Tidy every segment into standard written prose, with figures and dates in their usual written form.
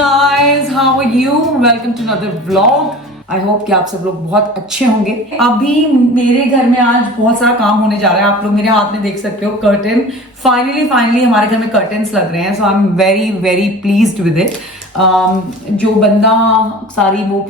guys, how are you? Welcome to another vlog. I hope कि आप सब लोग बहुत अच्छे होंगे। अभी मेरे घर में आज बहुत सारा काम होने जा रहा है। आप लोग मेरे हाथ में देख सकते हो कर्टन। फाइनली हमारे घर में कर्टन्स लग रहे हैं। So I am very very pleased with it. जो बंदा सारी वो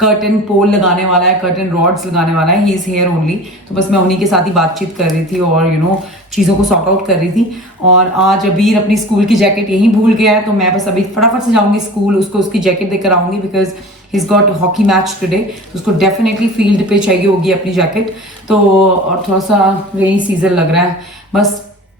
कर्टन पोल लगाने वाला है, कर्टन रॉड्स लगाने वाला है, ही इज हेयर ओनली। तो बस मैं उन्हीं के साथ ही बातचीत कर रही थी और चीज़ों को सॉर्ट आउट कर रही थी। और आज अबीर अपनी स्कूल की जैकेट यहीं भूल गया है, तो मैं बस अभी फटाफट से जाऊंगी स्कूल, उसको उसकी जैकेट देकर आऊंगी because he's got hockey match today. तो उसको डेफिनेटली फील्ड पे चाहिए होगी अपनी जैकेट। तो और थोड़ा सा रेनी सीजन लग रहा है। बस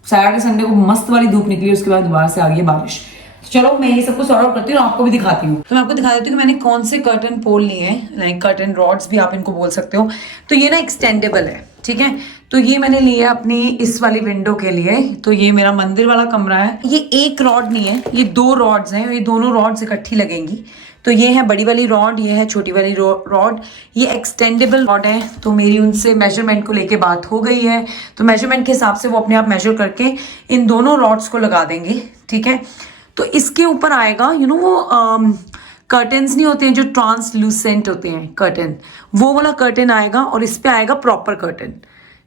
सैटरडे संडे को मस्त वाली धूप निकली, उसके बाद दोबारा से आ गई बारिश। तो चलो मैं ये सबको सॉर्ट आउट करती हूँ, आपको भी दिखाती हूँ। तो मैं आपको दिखा देती हूँ कि मैंने कौन से कर्टन पोल लिए हैं, लाइक कर्टन रॉड्स भी आप इनको बोल सकते हो। तो ये ना एक्सटेंडेबल है, ठीक है। तो ये मैंने लिया अपनी इस वाली विंडो के लिए। तो ये मेरा मंदिर वाला कमरा है। ये एक रॉड नहीं है, ये दो रॉड्स हैं। ये दोनों रॉड्स इकट्ठी लगेंगी। तो ये है बड़ी वाली रॉड, ये है छोटी वाली रॉड। ये एक्सटेंडेबल रॉड है। तो मेरी उनसे मेजरमेंट को लेके बात हो गई है। तो मेजरमेंट के हिसाब से वो अपने आप मेजर करके इन दोनों रॉड्स को लगा देंगे, ठीक है। तो इसके ऊपर आएगा वो कर्टन्स नहीं होते हैं जो ट्रांसलूसेंट होते हैं कर्टन, वो वाला कर्टन आएगा और इस पे आएगा प्रॉपर कर्टन,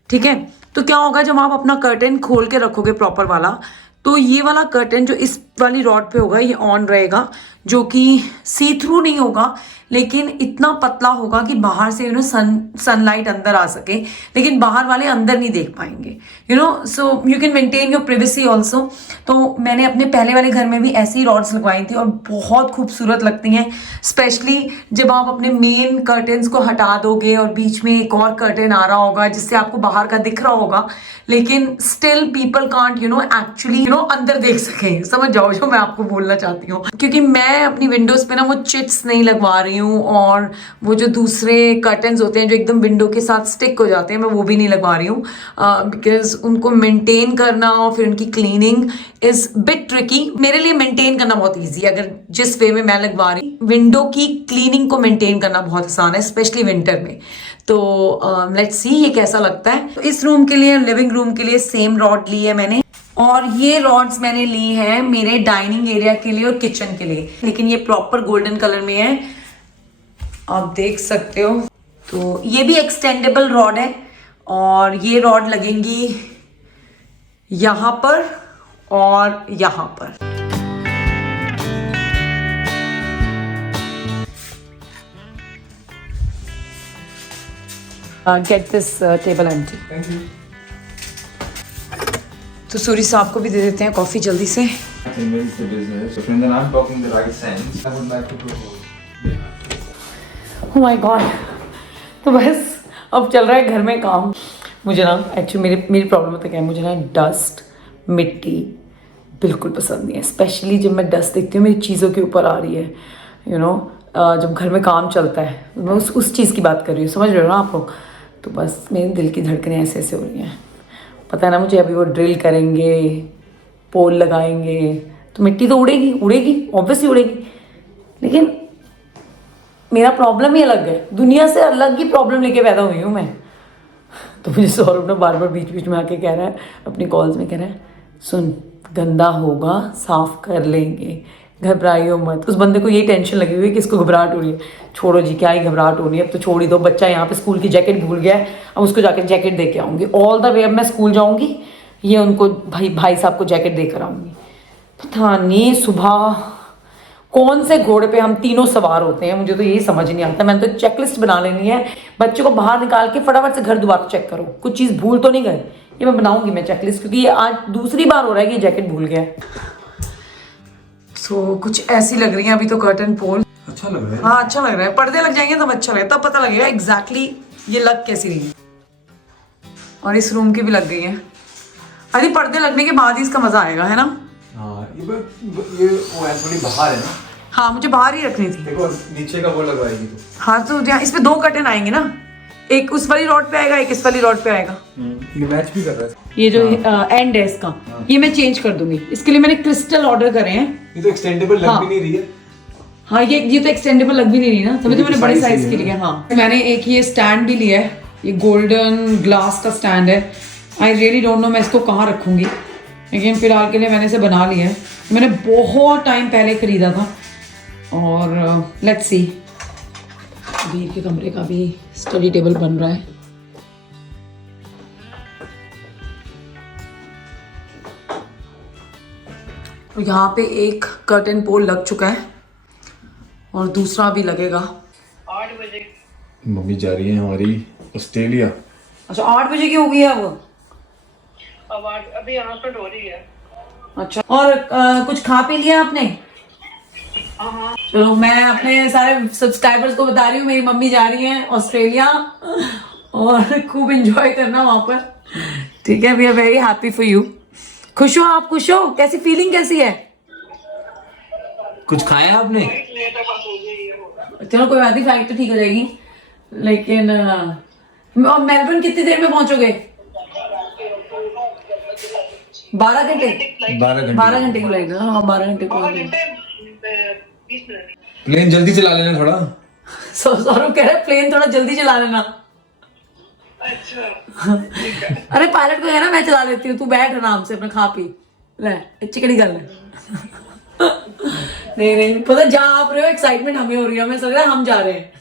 ठीक है। तो क्या होगा जब आप अपना कर्टन खोल के रखोगे प्रॉपर वाला, तो ये वाला कर्टन जो इस वाली रॉड पे होगा ये ऑन रहेगा, जो कि सी थ्रू नहीं होगा लेकिन इतना पतला होगा कि बाहर से सनलाइट अंदर आ सके, लेकिन बाहर वाले अंदर नहीं देख पाएंगे, so you can maintain your privacy also. तो मैंने अपने पहले वाले घर में भी ऐसी रॉड्स लगवाई थी और बहुत खूबसूरत लगती हैं, स्पेशली जब आप अपने मेन कर्टन्स को हटा दोगे और बीच में एक और कर्टन आ रहा होगा जिससे आपको बाहर का दिख रहा होगा, लेकिन स्टिल पीपल कांट एक्चुअली अंदर देख सकें। समझ जाओ जो मैं आपको बोलना चाहती हूँ। क्योंकि मैं अपनी विंडोज पे ना वो चिट्स नहीं लगवा रही हूँ और वो जो दूसरे कर्टन्स होते हैं जो एकदम विंडो के साथ स्टिक हो जाते हैं, मैं वो भी नहीं लगवा रही हूँ बिकॉज उनको मेंटेन करना और फिर उनकी क्लीनिंग इज बिट ट्रिकी। मेरे लिए मेंटेन करना बहुत ईजी है, अगर जिस वे में मैं लगवा रही हूँ। विंडो की क्लीनिंग को मेंटेन करना बहुत आसान है, स्पेशली विंटर में। तो लेट्स सी ये कैसा लगता है। तो इस रूम के लिए, लिविंग रूम के लिए सेम रॉड ली है मैंने, और ये रॉड्स मैंने ली है मेरे डाइनिंग एरिया के लिए और किचन के लिए, लेकिन ये प्रॉपर गोल्डन कलर में है, आप देख सकते हो। तो ये भी एक्सटेंडेबल रॉड है और ये रॉड लगेंगी यहां पर और यहां पर। Get this table empty. तो सूरी साहब को भी दे देते हैं कॉफी जल्दी से। Oh my God। तो बस अब चल रहा है घर में काम। मुझे ना एक्चुअली मेरी प्रॉब्लम होता क्या है, मुझे ना डस्ट, मिट्टी बिल्कुल पसंद नहीं है। स्पेशली जब मैं डस्ट देखती हूँ मेरी चीज़ों के ऊपर आ रही है, जब घर में काम चलता है, मैं उस चीज़ की बात कर रही हूँ, समझ रहे हो ना आप लोग। तो बस मेरे दिल की धड़कनें ऐसे ऐसे हो रही हैं। पता है ना मुझे, अभी वो ड्रिल करेंगे, पोल लगाएंगे, तो मिट्टी तो उड़ेगी ऑब्वियसली उड़ेगी, लेकिन मेरा प्रॉब्लम ही अलग है। दुनिया से अलग ही प्रॉब्लम लेके पैदा हुई हूँ मैं। तो मुझे सौरभ ना बार बार बीच में आके कह रहा है, अपनी कॉल्स में कह रहा है, सुन गंदा होगा साफ कर लेंगे, घबराइयो मत। उस बंदे को यही टेंशन लगी हुई है कि इसको घबराहट हो रही है। छोड़ो जी, क्या ही घबराहट हो रही है, अब तो छोड़ ही दो। बच्चा यहाँ पे स्कूल की जैकेट भूल गया है, अब उसको जाकर जैकेट दे के आऊँगी ऑल द वे। अब मैं स्कूल जाऊँगी, ये उनको भाई साहब को जैकेट देकर आऊँगी। पता नहीं सुबह कौन से घोड़े पे हम तीनों सवार होते हैं, मुझे तो यही समझ नहीं आता। मैंने तो चेकलिस्ट बना लेनी है, बच्चे को बाहर निकाल के फटाफट से घर दोबारा चेक करो कुछ चीज़ भूल तो नहीं गए। ये मैं बनाऊंगी मैं चेकलिस्ट, क्योंकि ये आज दूसरी बार हो रहा है कि जैकेट भूल गया है। सो कुछ ऐसी लग रही है अभी तो कर्टन पोल। अच्छा लग रहा है। हाँ अच्छा लग रहा है। पर्दे लग जाएंगे तब अच्छा लगेगा, तब पता लगेगा एग्जैक्टली ये लग कैसी रही है। और इस रूम की भी लग गई है। अरे पर्दे लगने के बाद ही इसका मजा आएगा, है ना। ये वो थोड़ी बाहर है ना। हाँ मुझे बाहर ही रखनी थी। देखो नीचे का वो लगवाएगी तो। हाँ तो इसमें दो कर्टन आएंगे ना, एक उस वाली रॉड पे आएगा, एक इस वाली रॉड पे आएगा। ये मैच भी कर रहा है। ये जो एंड है इसका, ये मैं चेंज कर दूंगी। इसके लिए मैंने क्रिस्टल ऑर्डर करे हैं। ये तो एक्सटेंडेबल लग भी नहीं रही है। हाँ ये तो एक्सटेंडेबल लग भी नहीं रही ना, तभी तो मैंने बड़े साइज की लिया। हाँ मैंने एक ये स्टैंड भी लिया है, ये गोल्डन ग्लास का स्टैंड है। आई रियली डोंट नो मैं इसको कहाँ रखूंगी, लेकिन फिलहाल के लिए मैंने इसे बना लिया है। मैंने बहुत टाइम पहले खरीदा था और लेट्स सी वीर के कमरे का भी स्टडी टेबल बन रहा है। तो यहाँ पे एक कर्टन पोल लग चुका है और दूसरा भी लगेगा 8 बजे। मम्मी जा रही है हमारी ऑस्ट्रेलिया। अच्छा 8 बजे की हो गई है अब? अभी यहाँ पर हो रही है। अच्छा और कुछ खा पी लिया आपने? चलो मैं अपने सारे सब्सक्राइबर्स को बता रही हूँ मेरी मम्मी जा रही है ऑस्ट्रेलिया और खूब एंजॉय करना वहां पर, ठीक है। We are very happy for you. खुश हो आप? खुश हो? कैसी फीलिंग कैसी है? कुछ खाया आपने? चलो कोई बात नहीं, फ्लाइट तो ठीक हो जाएगी, लेकिन और मेलबर्न कितनी देर में पहुंचोगे? 12 घंटे? 12 घंटे की फ्लाइट है। हाँ 12 घंटे पहुंच। प्लेन जल्दी चला लेना थोड़ा। सौरभ कह रहे प्लेन थोड़ा जल्दी चला लेना। अच्छा अरे पायलट को है ना, मैं चला लेती हूँ, तू बैठ आराम से अपना खा पी ले, अच्छी कड़ी गल है। नहीं नहीं पता जा आप रहे हो, एक्साइटमेंट हमें हो रही है, हमें समझ रहा है हम जा रहे हैं।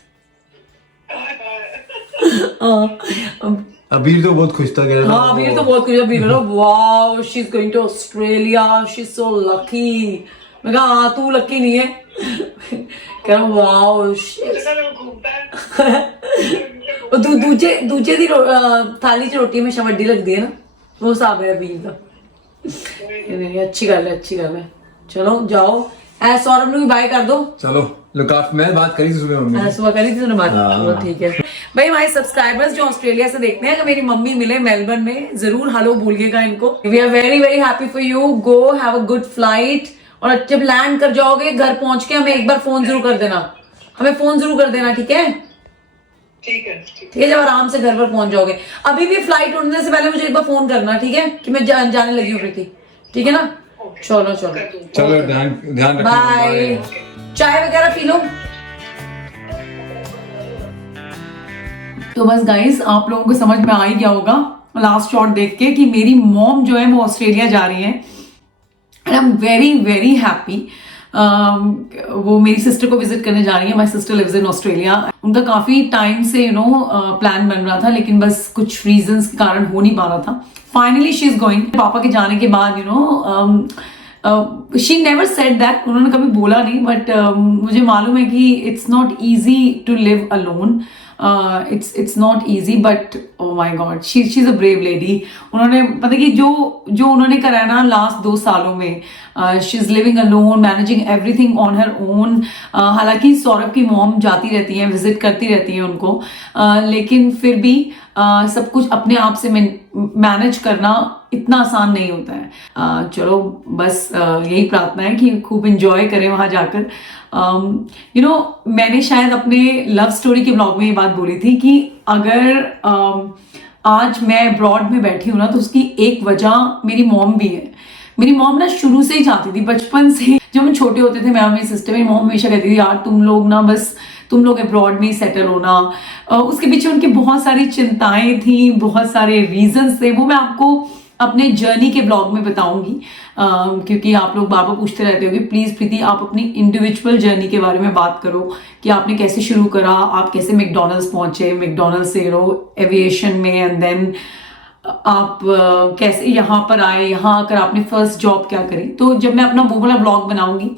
अबीर तो बहुत खुश था, कह रहा था हाँ अबीर तो बहुत खुश है। अबीर बोला wow she is going to Australia, she is so lucky. मैं कहा हाँ तू लकी नहीं है। कह रहा वाओ घूमता है। दूजे दी थाली च रोटी में वड्डी लगती है ना, वो हिसाब है अबीर का। नहीं अच्छी गल है, अच्छी गल है। चलो जाओ, ऐ सौरभ ਨੂੰ भी बाय कर दो। चलो लुक आफ्टर, मैं बात करी थी सुबह मम्मी। सुबह करी थी तूने बात? चलो ठीक है भाई। हमारे सब्सक्राइबर्स जो ऑस्ट्रेलिया से देखते हैं, अगर मेरी मम्मी मिले मेलबर्न में जरूर हेलो बोलिएगा इनको। We are very very happy for you. Go have a good flight और जब लैंड कर जाओगे घर पहुंच के हमें एक बार फोन जरूर कर देना, हमें फोन जरूर कर देना, ठीक है? ठीक है ठीक है, जब आराम से घर पर पहुंच जाओगे। अभी भी फ्लाइट उड़ने से पहले मुझे एक बार फोन करना, ठीक है, कि मैं जाने लगी हूँ प्रीति, ठीक है ना? चलो चलो चलो ध्यान रखना। बाय। चाय वगैरह पी लो। तो बस गाइस आप लोगों को समझ में आ ही गया होगा लास्ट शॉट देख के कि मेरी मॉम जो है वो ऑस्ट्रेलिया जा रही है and I am very very happy. वो मेरी सिस्टर को विजिट करने जा रही है। My sister lives in Australia. उनका काफी टाइम से प्लान बन रहा था, लेकिन बस कुछ रीजंस के कारण हो नहीं पा रहा था। Finally she is going. पापा के जाने के बाद शी नेवर सेड दैट, उन्होंने कभी बोला नहीं, बट मुझे मालूम है कि it's not easy to live alone. it's not easy, but oh my god she's a brave lady। उन्होंने पता कि जो उन्होंने करा ना लास्ट 2 सालों में, she is living alone, managing everything on her own. हालांकि सौरभ की मॉम जाती रहती हैं, विजिट करती रहती हैं उनको, लेकिन फिर भी सब कुछ अपने आप से मैनेज करना इतना आसान नहीं होता है। चलो बस यही प्रार्थना है कि खूब एंजॉय करें वहां जाकर। मैंने शायद अपने लव स्टोरी के ब्लॉग में ये बात बोली थी कि अगर आज मैं अब्रॉड में बैठी हूँ ना, तो उसकी एक वजह मेरी मॉम भी है। मेरी मॉम ना शुरू से ही चाहती थी, बचपन से जब हम छोटे होते थे, मैं और मेरी सिस्टर, मेरी मॉम हमेशा कहती थी यार तुम लोग अब्रॉड में ही सेटल होना। उसके पीछे उनकी बहुत सारी चिंताएं थी, बहुत सारे रीजंस थे, वो मैं आपको अपने जर्नी के ब्लॉग में बताऊंगी, क्योंकि आप लोग बार बार पूछते रहते हो कि प्लीज प्रीति आप अपनी इंडिविजुअल जर्नी के बारे में बात करो कि आपने कैसे शुरू करा, आप कैसे मैकडॉनल्ड्स पहुंचे, मैकडॉनल्ड्स से एविएशन में, एंड देन आप कैसे यहाँ पर आए, यहाँ आकर आपने फर्स्ट जॉब क्या करी। तो जब मैं अपना वो वाला ब्लॉग बनाऊंगी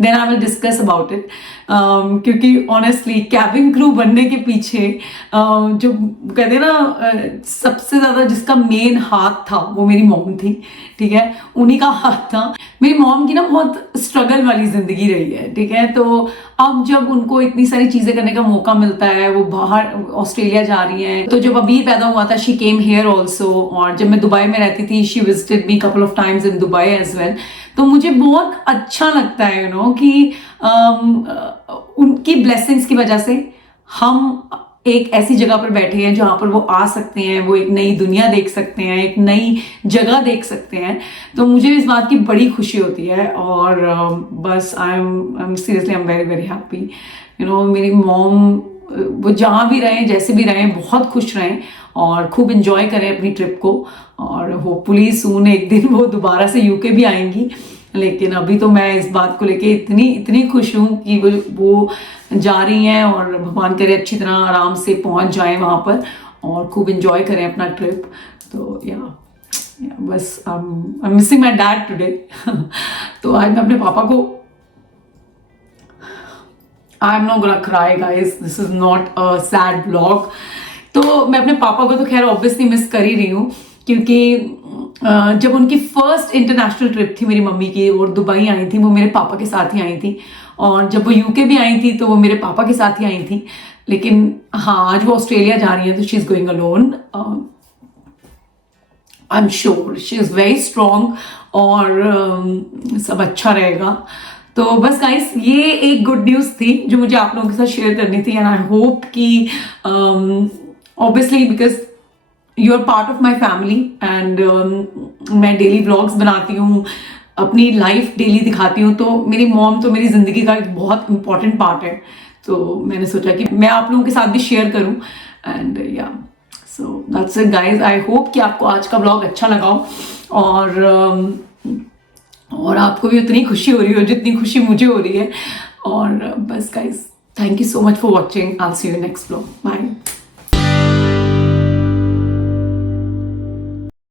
then I will discuss about it, क्योंकि ऑनेस्टली कैबिन क्रू बनने के पीछे जो कहते हैं ना सबसे ज्यादा जिसका मेन हाथ था वो मेरी मॉम थी, ठीक है, उन्हीं का हाथ था। मेरी मॉम की ना बहुत स्ट्रगल वाली जिंदगी रही है, ठीक है। तो अब जब उनको इतनी सारी चीजें करने का मौका मिलता है, वो बाहर ऑस्ट्रेलिया जा रही हैं, तो जब अबीर पैदा हुआ था शी केम हियर ऑल्सो, और जब मैं दुबई में रहती थी she visited me couple of times in Dubai as well. तो मुझे बहुत अच्छा लगता है कि उनकी ब्लेसिंग्स की वजह से हम एक ऐसी जगह पर बैठे हैं जहां पर वो आ सकते हैं, वो एक नई दुनिया देख सकते हैं, एक नई जगह देख सकते हैं। तो मुझे इस बात की बड़ी खुशी होती है, और बस I am seriously I am very very happy. मेरी मॉम वो जहाँ भी रहें, जैसे भी रहें, बहुत खुश रहें और खूब एंजॉय करें अपनी ट्रिप को, और होपफुली सून एक दिन वो दोबारा से यूके भी आएंगी। लेकिन अभी तो मैं इस बात को लेके इतनी इतनी खुश हूँ कि वो जा रही हैं और भगवान करे अच्छी तरह आराम से पहुँच जाएं वहाँ पर और खूब इंजॉय करें अपना ट्रिप। तो या बस I am missing my dad today. तो आज मैं अपने पापा को, I am not gonna cry guys, this is not a sad blog. तो मैं अपने पापा को तो खैर ऑब्वियसली मिस कर ही रही हूँ, क्योंकि जब उनकी फर्स्ट इंटरनेशनल ट्रिप थी मेरी मम्मी की और दुबई आई थी, वो मेरे पापा के साथ ही आई थी, और जब वो यूके भी आई थी तो वो मेरे पापा के साथ ही आई थी। लेकिन हाँ, आज वो ऑस्ट्रेलिया जा रही है तो she is going alone. I am sure she is very strong और सब अच्छा रहेगा। तो बस गाइस, ये एक गुड न्यूज़ थी जो मुझे आप लोगों के साथ शेयर करनी थी, एंड आई होप कि obviously because you are part of my family and मैं डेली व्लॉग्स बनाती हूँ, अपनी लाइफ डेली दिखाती हूँ, तो मेरी मॉम तो मेरी ज़िंदगी का एक बहुत इंपॉर्टेंट पार्ट है। तो मैंने सोचा कि मैं आप लोगों के साथ भी शेयर करूँ, एंड या so that's it guys. I hope कि आपको आज का व्लॉग अच्छा लगा हो और आपको भी उतनी खुशी हो रही हो जितनी खुशी मुझे हो रही है। और बस guys, thank you so much for watching. I will see you next vlog. Bye.